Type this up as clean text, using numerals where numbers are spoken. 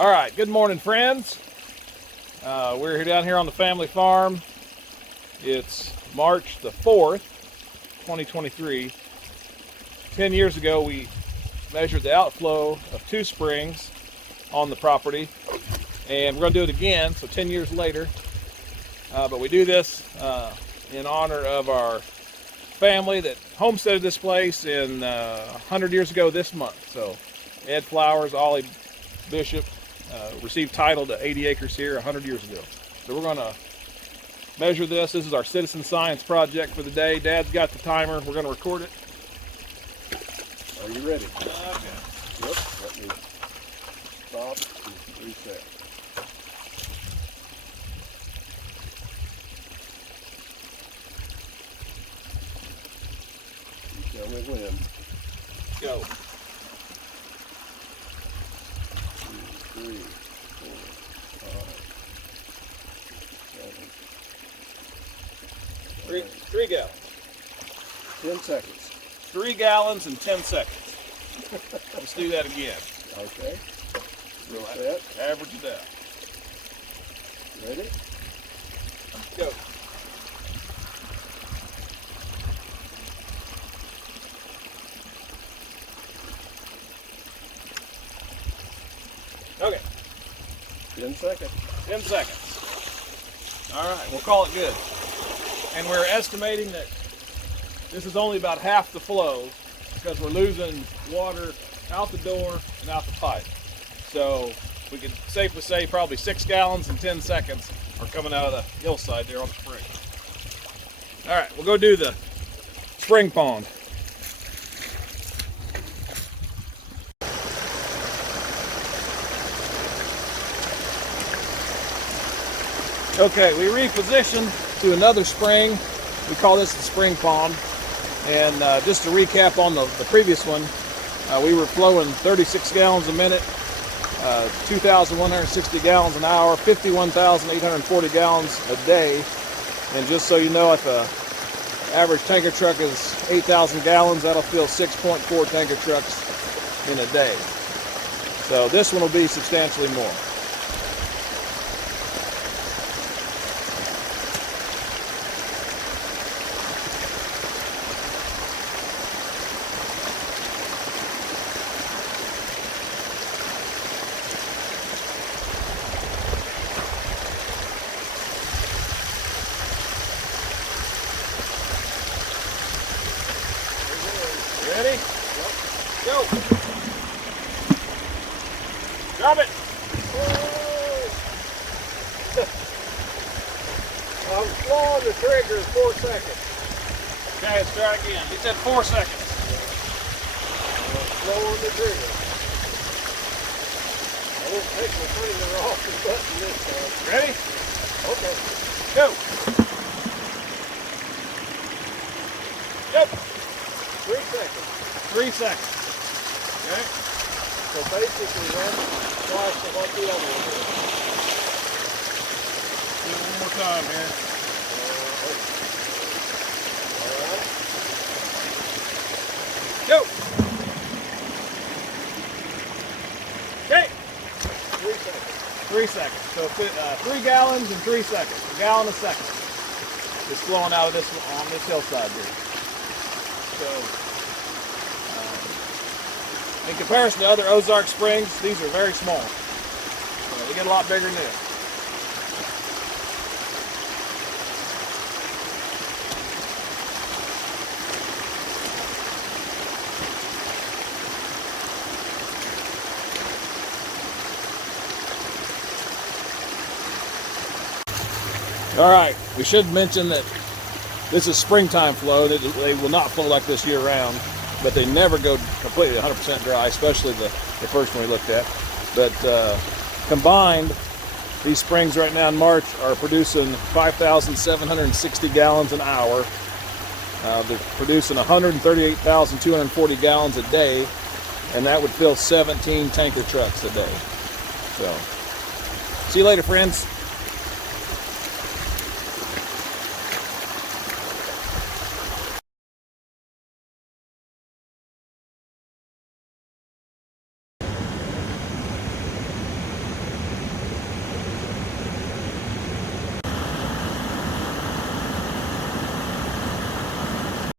All right, good morning, friends. We're down here on the family farm. It's March the 4th, 2023. 10 years ago, we measured the outflow of 2 springs on the property, and we're going to do it again, so 10 years later. But we do this in honor of our family that homesteaded this place in 100 years ago this month. So Ed Flowers, Ollie Bishop received title to 80 acres here 100 years ago. So we're going to measure this. This is our citizen science project for the day. Dad's got the timer. We're going to record it. Are you ready? Okay. Yep. Let me stop and reset. You tell me when. Go. 2, 3, 4, 5, 7, 3 gallons. 10 seconds. 3 gallons in 10 seconds. Let's do that again. Okay. Reset. Average it out. Ready? Go. Okay. 10 seconds. 10 seconds. All right, we'll call it good. And we're estimating that this is only about half the flow because we're losing water out the door and out the pipe. So we could safely say probably 6 gallons in 10 seconds are coming out of the hillside there on the spring. All right, we'll go do the spring pond. Okay, we repositioned to another spring. We call this the spring pond. And just to recap on the previous one, we were flowing 36 gallons a minute, 2,160 gallons an hour, 51,840 gallons a day. And just so you know, if the average tanker truck is 8,000 gallons, that'll fill 6.4 tanker trucks in a day. So this one will be substantially more. Ready? Yep. Go. Drop it. I'm slowing the trigger in 4 seconds. Okay, let's try again. He said 4 seconds. I'm slowing the trigger. I won't take my finger off the button this time. Ready? Okay. Go. Yep. 3 seconds. 3 seconds. Okay. So basically that's twice of what the other one is. Do it one more time here. Alright. Go. Okay. 3 seconds. 3 seconds. So 3 gallons in 3 seconds. A gallon a second is flowing out of this on this hillside here. So in comparison to other Ozark springs, these are very small. They get a lot bigger than this. All right, we should mention that this is springtime flow. They will not flow like this year round, but they never go completely 100% dry, especially the first one we looked at. But combined, these springs right now in March are producing 5,760 gallons an hour. They're producing 138,240 gallons a day, and that would fill 17 tanker trucks a day. So, see you later, friends.